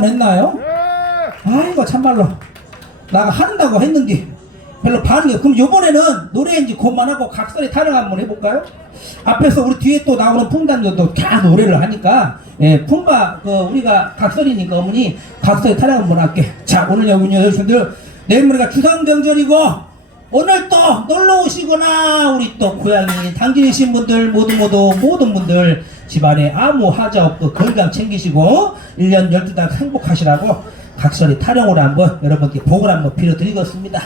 괜찮았나요? 아이고 참말로 나가 한다고 했는데 별로 반응이 없- 그럼 요번에는 노래 이제 그만하고 각설이 타령 한번 해볼까요? 앞에서 우리 뒤에 또 나오는 풍단들도 다 노래를 하니까 예, 풍바 그 우리가 각설이니까 어머니 각설이 타령 한번 할게 자 오늘 여러분 여러분들 내일 모레가 추상명절이고 오늘 또 놀러 오시거나 우리 또 고향이 당진이신 분들 모두 모두 모든 분들 집안에 아무 하자 없고 건강 챙기시고 1년 12달 행복하시라고 각설이 타령으로 한번 여러분께 복을 한번 빌어드리겠습니다.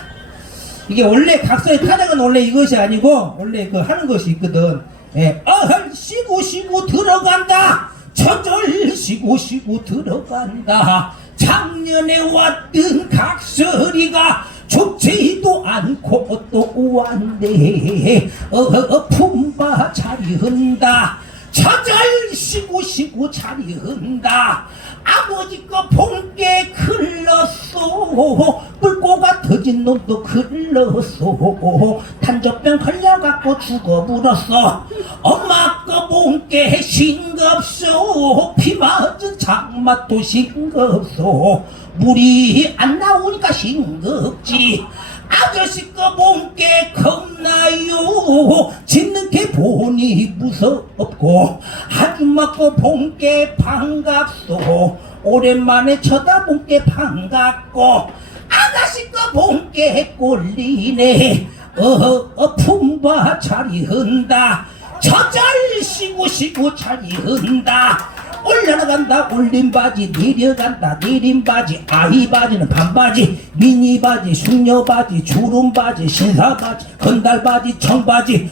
이게 원래 각설의 타령은 원래 이것이 아니고 원래 그 하는 것이 있거든. 예, 어헐 쉬고 쉬고 들어간다. 저절 쉬고 쉬고 들어간다. 작년에 왔던 각설이가 죽지도 않고 또 왔네. 어허 품바 자리 흔다. 저절 쉬고 쉬고 자리 흔다. 아버지 거 본게 글렀소 뿔꼬가 터진 놈도 글렀소 탄저병 걸려갖고 죽어불었어 엄마 거 본게 싱겁소 피 맞은 장맛도 싱겁소 물이 안 나오니까 싱겁지. 아저씨 거 본게 겁나요. 짖는 게 보니 무섭고 아줌마 거 본게 반갑소. 오랜만에 쳐다본 게 반갑고 아가씨 거 본게 꼴리네. 어허 어, 품바 자리 흔다. 저절 쉬고 쉬고 자리 흔다 올라간다. 올린 바지 내려간다. 내린 바지 아이 바지는 반바지 미니 바지 숙녀 바지 주름 바지 신사 바지 건달 바지 청바지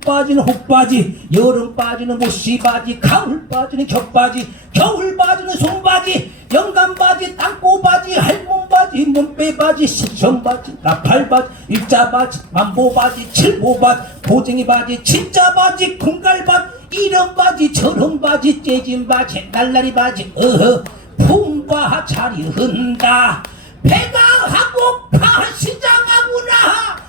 봄 바지는 혹바지 여름 바지는 모시 바지 가을 바지는 겹바지 겨울 바지는 손바지 영감 바지 땅꼬 바지 할멈 바지 몸빼 바지 시청 바지 나팔 바지 일자 바지 만보 바지 칠보 바지 보쟁이 바지 진짜 바지 군갈 바지 이런 바지 저런 바지 째진 바지 날라리 바지 어허 품바 자리 흔다. 배가 하고파 시장하구나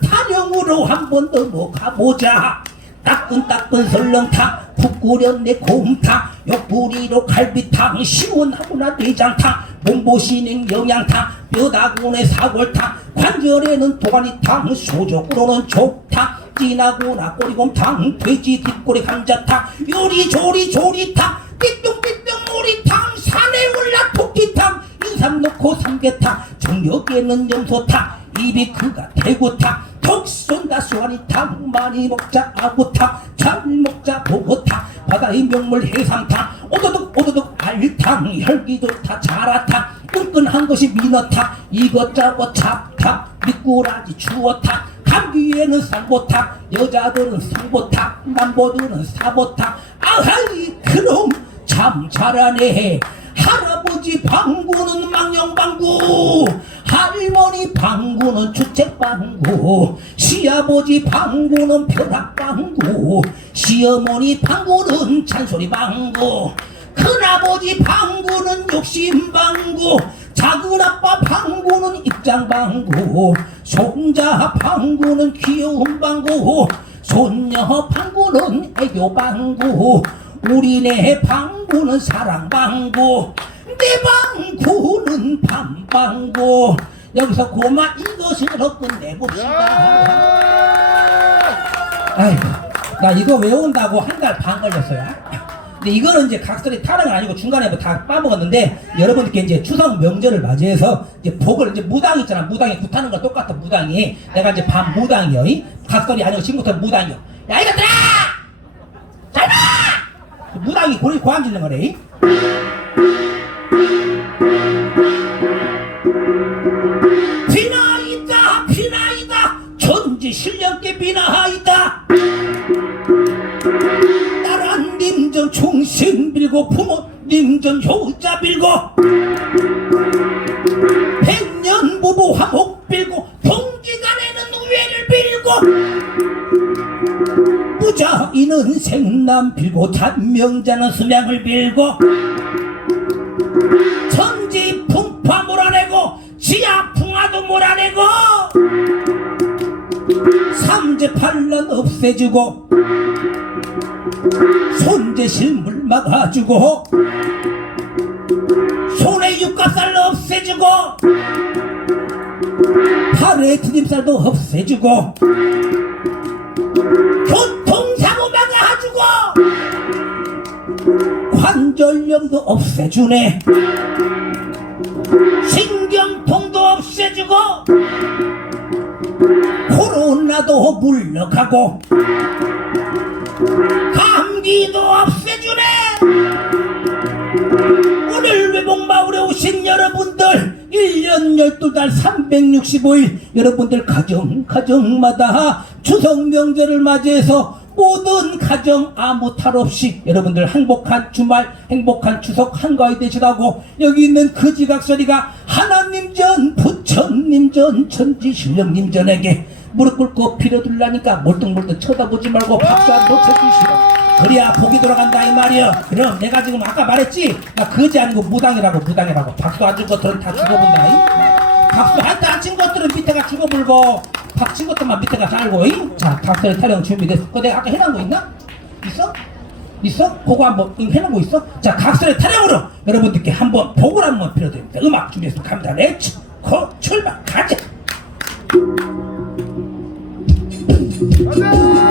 당타령으로 한 번더뭐 가보자. 따끈따끈 설렁탕 푹 끓였네 곰탕 옆구리로 갈비탕 시원하구나 내장탕 몸보신행 영양탕 뼈다구네 사골탕 관절에는 도가니탕 소적으로는 족탕 진하구나 꼬리곰탕 돼지 뒷꼬리 감자탕 요리조리 조리탕 띠뚱띠뚱 모리탕 산에 올라 토끼탕 인삼 넣고 삼계탕 정력에는 염소탕 입이 크가 대구탕 톡 쏜다 쏘아리탕 많이 먹자 아구탕 잘 먹자 보고탕 바다의 명물 해삼탕 오도독 오도독 알탕 혈기 좋다 자라탕 끈끈한 것이 민어탕 이것저것 찹탕 미꾸라지 추어탕 감기에는 쌍보탕 여자들은 상보탕 남보들은 사보탕 아하이 그놈 참 잘하네 할아버지 방구는 망령방구 할머니 방구는 주책방구 시아버지 방구는 벼락방구 시어머니 방구는 잔소리방구 큰아버지 방구는 욕심방구 작은 아빠 방구는 입장방구 손자 방구는 귀여운 방구 손녀 방구는 애교방구 우리네 방구는 사랑방구 내 방구는 밤방구. 여기서 고마 이것으로 끝내봅시다. 아이고 나 이거 외운다고 한 달 반 걸렸어요. 근데 이거는 이제 각설이 타령은 아니고 중간에 뭐 다 빠먹었는데 여러분들께 이제 추석 명절을 맞이해서 이제 복을 이제 무당 있잖아. 무당이 굿하는 거 똑같아 무당이. 내가 이제 반 무당이요 이? 각설이 아니고 지금부터 무당이요. 야 이것들아! 무당이 고리 고함 질는 거래 이? 비나이다 비나이다 천지 신령께 비나이다 나란 님전 충신 빌고 부모님 전 효자 빌고 생남 빌고 단명자는 수명을 빌고 천지 풍파 몰아내고 지하 풍화도 몰아내고 삼재팔란 없애주고 손재 실물 막아주고 손에 육갑살 없애주고 팔에 디딤살도 없애주고 관절염도 없애주네. 신경통도 없애주고 코로나도 물러가고 감기도 없애주네. 오늘 외복마을에 오신 여러분들 1년 12달 365일 여러분들 가정 가정마다 추석 명절을 맞이해서 모든 가정 아무 탈 없이 여러분들 행복한 주말 행복한 추석 한가위 되시라고 여기 있는 그 지각소리가 하나님 전 부처님 전 천지 신령님 전에게 무릎 꿇고 빌어들라니까 몰뚱몰뚱 쳐다보지 말고 박수 한번 쳐주시오. 그래야 복이 돌아간다 이 말이야 그럼 내가 지금 아까 말했지? 나 거지 아니고 무당이라고 무당이라고. 박수 안준 것들은 다 죽어본다. 이? 박수 한대 안친 것들은 밑에가 죽어불고 박친 것들만 밑에가 살고 이? 자 각서의 타령 준비됐어 그거 내가 아까 해놓은 거 있나? 있어? 있어? 그거 한번 응, 해놓은 거 있어? 자 각설의 타령으로 여러분들께 한번 복을 한번 빌어드립니다 음악 준비해서 갑니다 렛츠 고 출발 가자 얼씨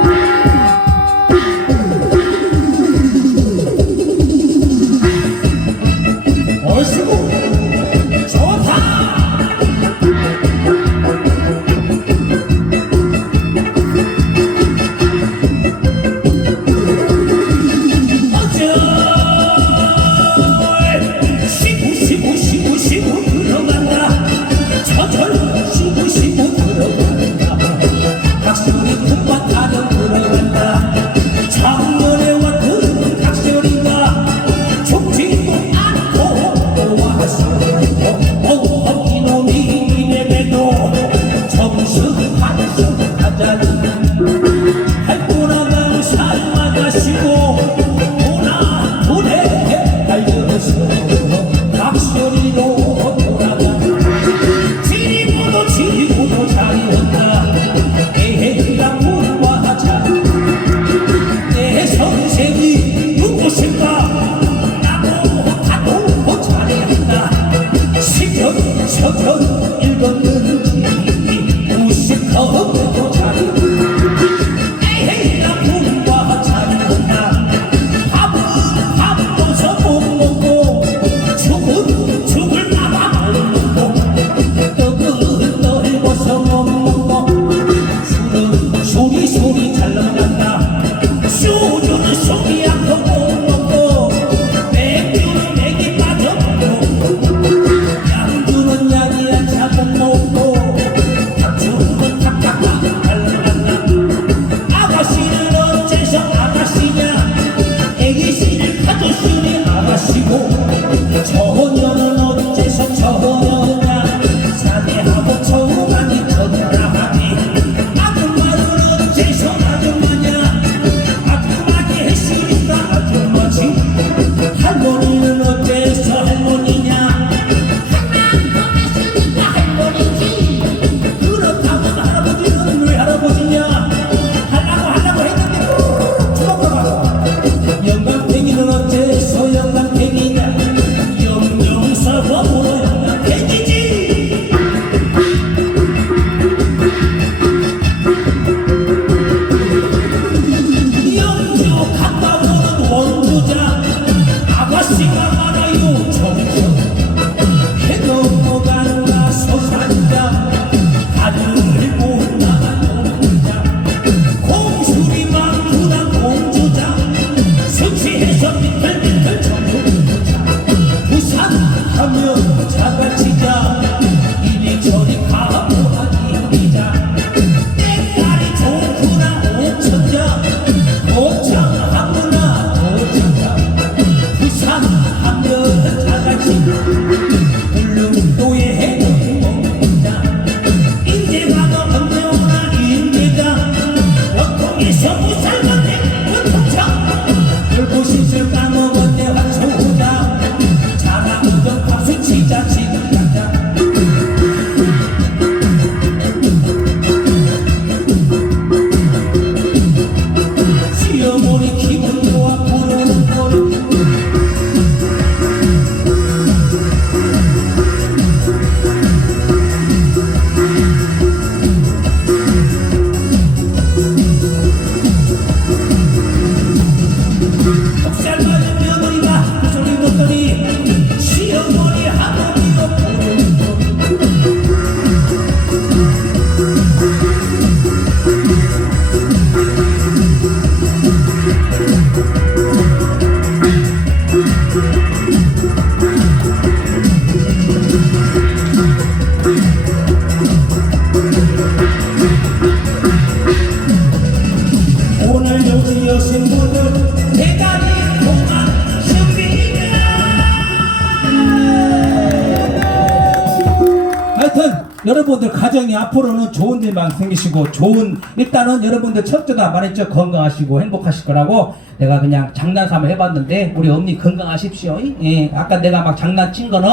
가정이 앞으로는 좋은 일만 생기시고 좋은 일단은 여러분들 첫째다 말했죠. 건강하시고 행복하실 거라고. 내가 그냥 장난삼아 해봤는데 우리 어머니 건강하십시오. 예. 아까 내가 막 장난친 거는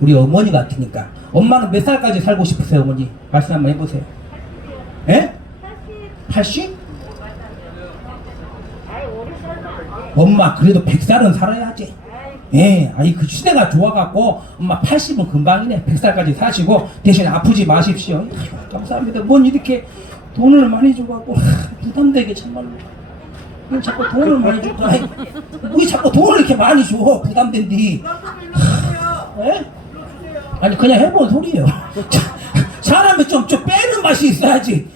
우리 어머니 같으니까. 엄마는 몇 살까지 살고 싶으세요 어머니? 말씀 한번 해보세요. 예? 80? 엄마 그래도 100살은 살아야지 예, 아니 그 시대가 좋아갖고 엄마 80은 금방이네. 100살까지 사시고 대신 아프지 마십시오. 아이고, 감사합니다. 뭔 이렇게 돈을 많이 줘갖고 부담되게 참말로. 왜 자꾸 돈을 많이 줄까 왜 자꾸 돈을 이렇게 많이 줘? 부담된디. 예? 아니 그냥 해본 소리예요. 자, 사람이 좀, 좀 빼는 맛이 있어야지.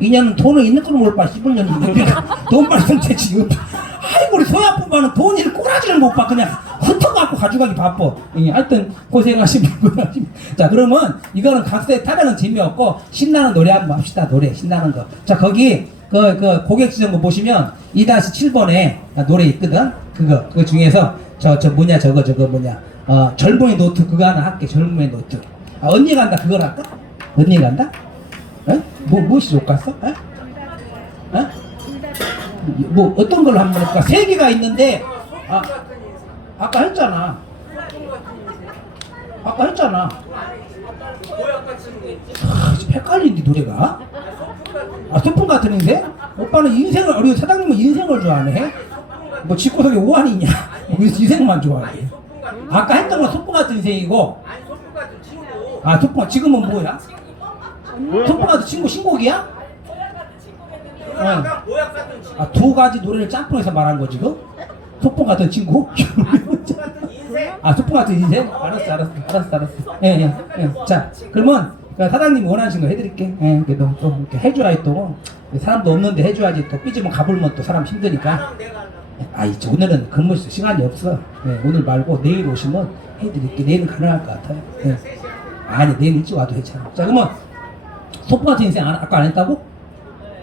이년은 돈을 있는 걸로 몰 봐, 11년이. 돈 말씀 되지. 우리 소야품바는 돈을 꼬라지를 못 봐. 그냥 흩어갖고 가져가기 바빠. 예, 하여튼, 고생하시면, 고생하시면. 자, 그러면 이거는 각세 타령은 재미없고, 신나는 노래 한번 합시다. 노래, 신나는 거. 자, 거기, 그, 그, 고객 지정거 보시면, 2-7번에 노래 있거든? 그거, 그거 중에서, 저, 저 뭐냐, 저거, 저거 뭐냐. 어, 젊은이 노트 그거 하나 할게, 젊은이 노트. 아, 언니 간다, 그걸 할까? 언니 간다? 에? 뭐 무엇이 좋겠어? 에? 에? 뭐 어떤 걸로 한번 해볼까? 세 개가 있는데 아 아까 했잖아. 아까 했잖아. 아, 헷갈린디 노래가. 아 소풍 같은 인생? 오빠는 인생을 우리 사장님은 인생을 좋아하네. 뭐 집구석에 오한이 있냐? 뭐 인생만 좋아해. 아까 했던 건 소풍 같은 인생이고. 아 소풍 지금은 뭐야? 소풍 친구 신곡이야? 응. 아, 두 가지 노래를 짬뽕해서 말한 거 지금? 소풍 같은 친구? 아, 소풍 같은 인생? 알았어, 알았어, 알았어, 알았어. 예, 예, 예. 자, 그러면 그 사장님이 원하신 거 해드릴게. 예, 그래도 좀 이렇게 해줘야 또 사람도 없는데 해줘야지 또 삐지면 가불면 또 사람 힘드니까. 아이, 저 오늘은 근무 시간이 없어. 예, 오늘 말고 내일 오시면 해드릴게. 내일은 가능할 것 같아요. 예. 아니, 내일 일찍 와도 괜찮아. 자, 그러면 소포 같은 인생 안- 아까 안 했다고?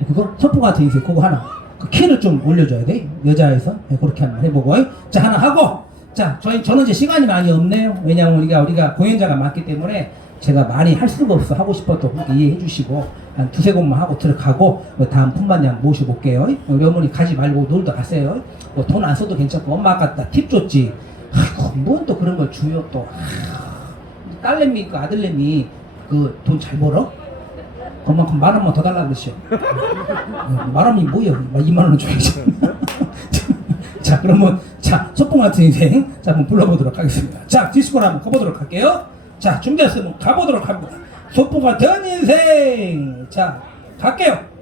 그거? 소포 같은 인생 그거 하나 그 키를 좀 올려줘야 돼. 여자에서. 네, 그렇게 한번 해보고. 자 하나 하고. 자 저희 저는 이제 시간이 많이 없네요. 왜냐하면 우리가 우리가 공연자가 많기 때문에 제가 많이 할 수가 없어. 하고 싶어도 이해해 주시고 한 두세 곡만 하고 들어가고 뭐 다음 품반장 모셔볼게요. 우리 어머니 가지 말고 놀다 가세요. 뭐돈안 써도 괜찮고 엄마 아까 팁 줬지. 아이고 뭔또 그런 걸 주요 또. 딸내미 있고 아들내미 그 돈 잘 벌어? 그만큼 만 원만 더 달라. 어, 만 원이 뭐야? 2만 원은 줘야지. 자, 그러면 자 소풍 같은 인생 자 한번 불러보도록 하겠습니다. 자, 디스코를 한번 가보도록 할게요. 자, 준비됐으면 가보도록 합니다. 소풍 같은 인생. 자, 갈게요.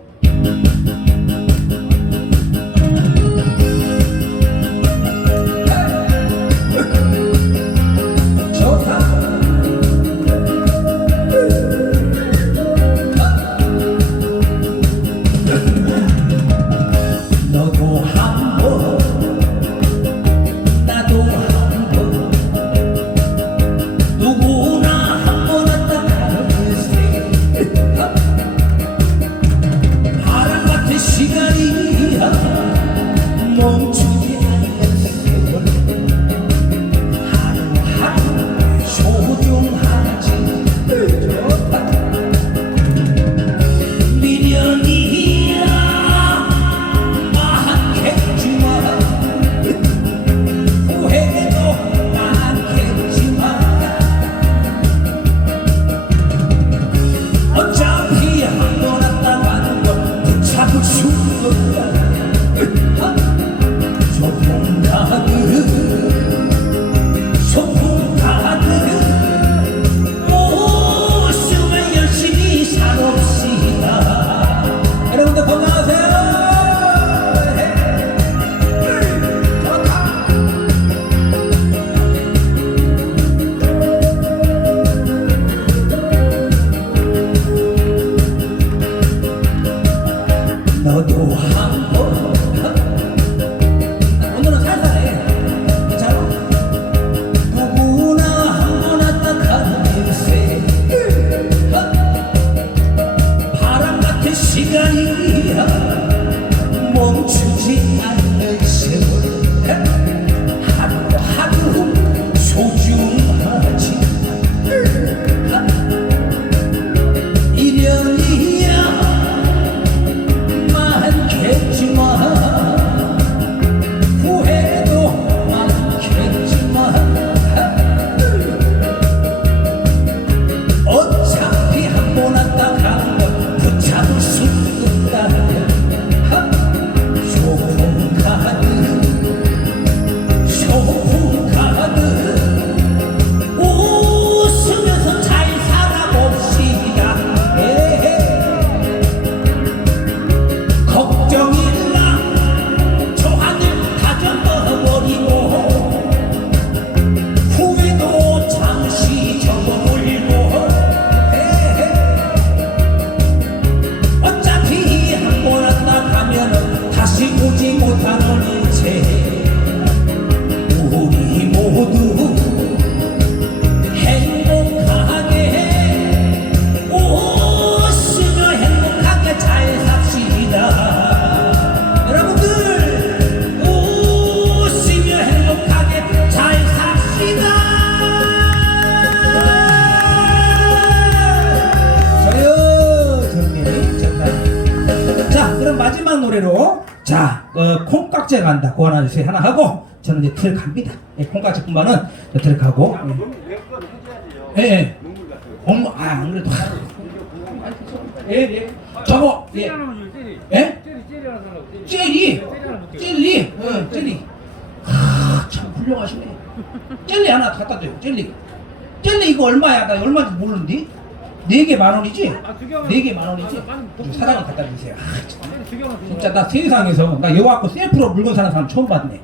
know how. 하나 주세요. 하나 하고 저는 이제 들어갑니다. 예, 콩깍지뿐만은 들어가고. 예, 예. 어머, 아, 안 그래도. 예, 예. 저거, 예. 예? 젤리, 젤리, 어, 젤리. 아, 참 훌륭하시네. 젤리 하나 갖다 줘요. 젤리. 젤리 이거 얼마야? 나 얼마인지 모르는데. 네개 만 원이지? 네개 만 원이지? 사랑을 갖다 주세요. 아, 참. 진짜 나 세상에서 나 여기 와갖고 셀프로 물건 사는 사람 처음 봤네.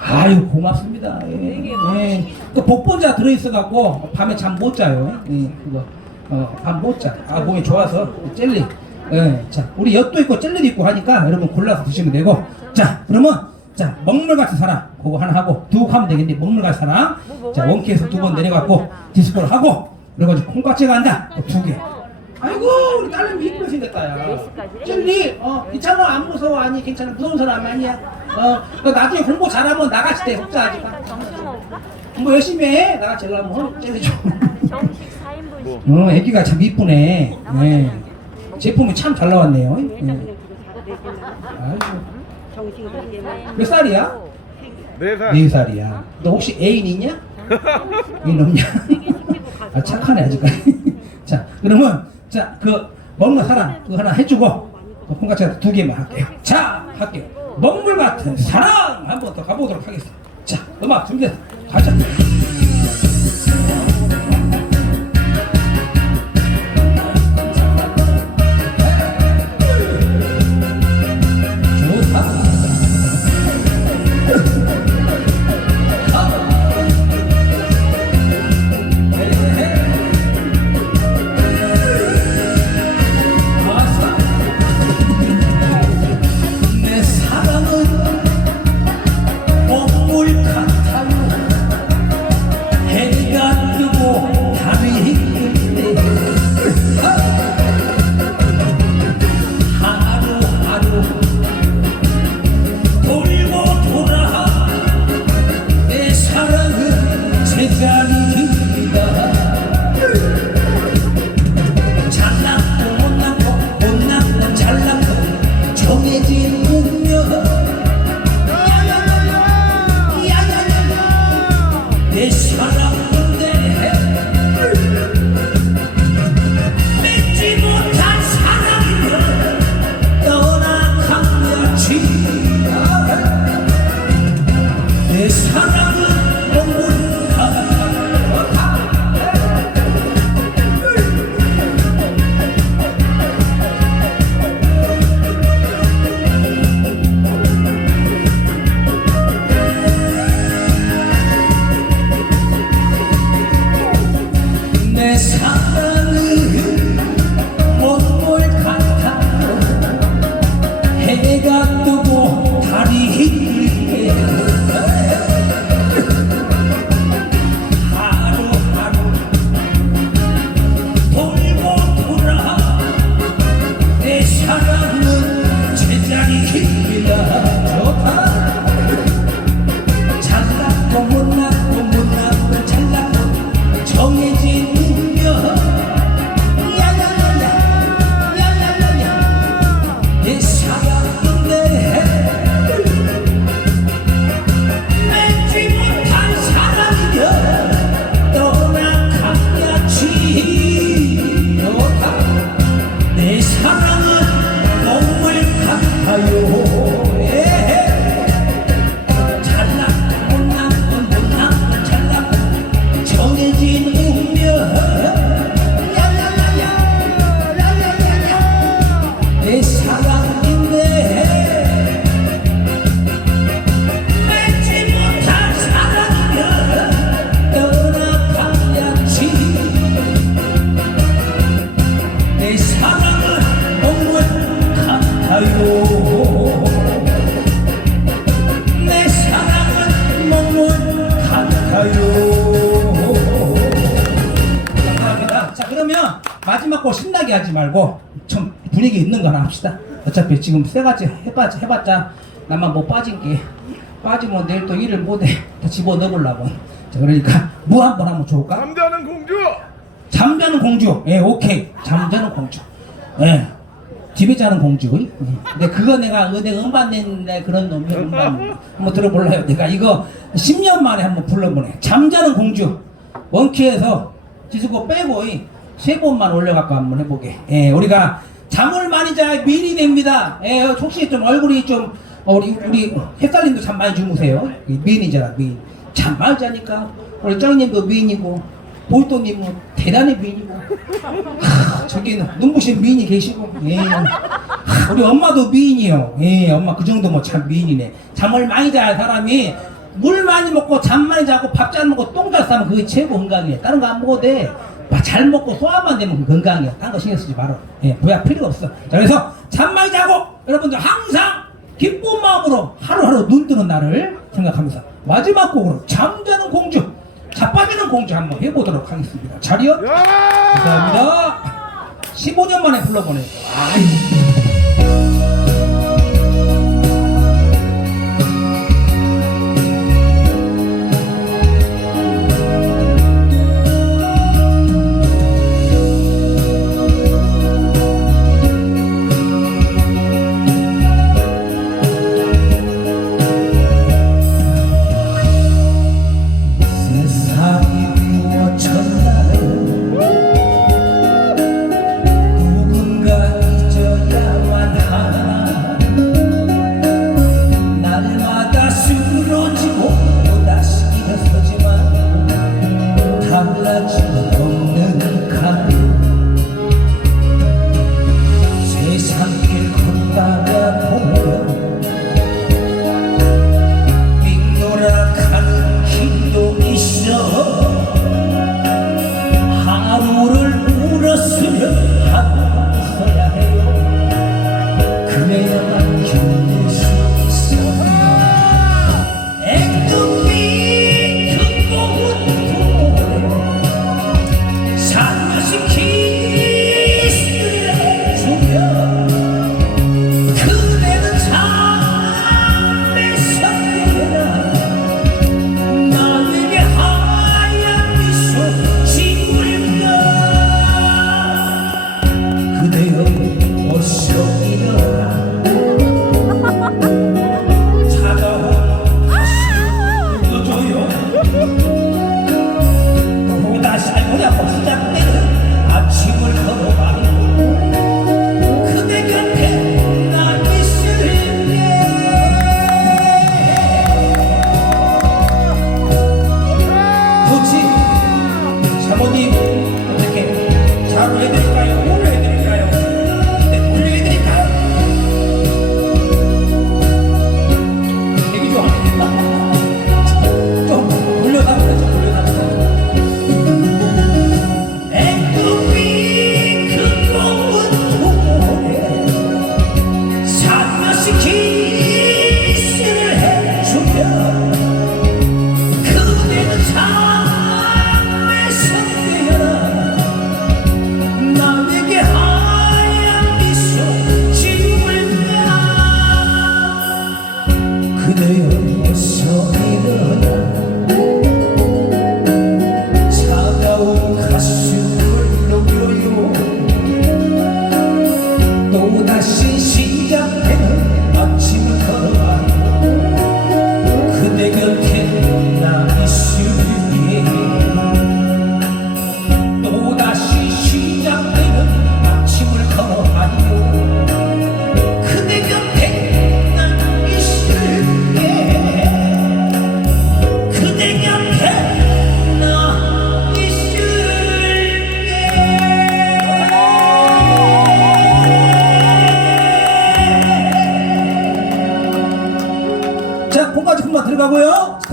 아유 고맙습니다. 예. 예. 그 복분자 들어있어갖고 밤에 잠 못 자요. 예. 그거 어, 밤못 자. 아 몸이 좋아서 젤리. 예. 자 우리 엿도 있고 젤리도 있고 하니까 여러분 골라서 드시면 되고. 자 그러면 자 먹물 같은 사람 그거 하나 하고 두곡 하면 되겠는데 먹물 같은 사람 자 원키에서 두 번 내려갖고 디스코를 하고 그리고 이제 콩깍지가 간다 또두 개. 아이고 우리 딸내미 이쁘게 생겼다 야. 젤리? 어 괜찮아? 안 무서워? 아니 괜찮아. 무서운 사람 아니야. 어너 나중에 공부 잘하면 나같이 돼마 정식 먹을까? 공부 열심히 해. 나같이 하려면 어, 젤리 좀 정식 4인분씩 어, 애기가 참 이쁘네. 네. 제품이 참 잘 나왔네요. 네. 얘만. 몇 살이야? 네 살. 네 살이야. 너 혹시 애인 있냐? 애인 없냐? 아 착하네 아직까지. 자 그러면 자그 먹는 사람 그거 하나 해주고 그 콩깍지 두 개만 할게요. 자 할게요. 먹물 같은 사랑! 한번 더 가보도록 하겠습니다. 자 음악 준비됐어 가자 신나게 하지 말고 좀 분위기 있는 거 하나 합시다. 어차피 지금 세 가지 해봤자, 해봤자 나만 뭐 빠진 게 빠지면 내일 또 일을 못해 다 집어 넣으려고. 자 그러니까 뭐 한번 하면 좋을까? 잠자는 공주. 잠자는 공주. 예, 오케이. 잠자는 공주. 예. 집에 자는 공주. 근데 그거 내가 내가 음반 냈는데 그런 놈이 음반 한번 들어볼래요. 내가 이거 10년 만에 한번 불러보네. 잠자는 공주. 원키에서 지수고 빼고 이, 세 번만 올려갖고 한번 해보게. 예, 우리가 잠을 많이 자야 미인이 됩니다. 예, 혹시 좀 얼굴이 좀 어, 우리 우리 햇살님도 잠 많이 주무세요. 이 미인이잖아 미인. 잠 많이 자니까 우리 짱님도 미인이고 보이또님은 대단히 미인이고 하, 저기는 눈부신 미인이 계시고 예. 하, 우리 엄마도 미인이요. 예, 엄마 그 정도면 참 미인이네. 잠을 많이 자야 사람이 물 많이 먹고 잠 많이 자고 밥 잘 먹고 똥 잘 싸면 그게 최고 건강이에요. 다른 거 안 먹어도 돼. 밥잘 먹고 소화만 되면 그 건강이야. 다른 거 신경 쓰지 말아. 예, 보약 필요 없어. 자, 그래서 잠 많이 자고 여러분들 항상 기쁜 마음으로 하루하루 눈 뜨는 날을 생각하면서 마지막 곡으로 잠자는 공주, 자빠지는 공주 한번 해보도록 하겠습니다. 자리요. 감사합니다. 15년 만에 불러보네요. 아이.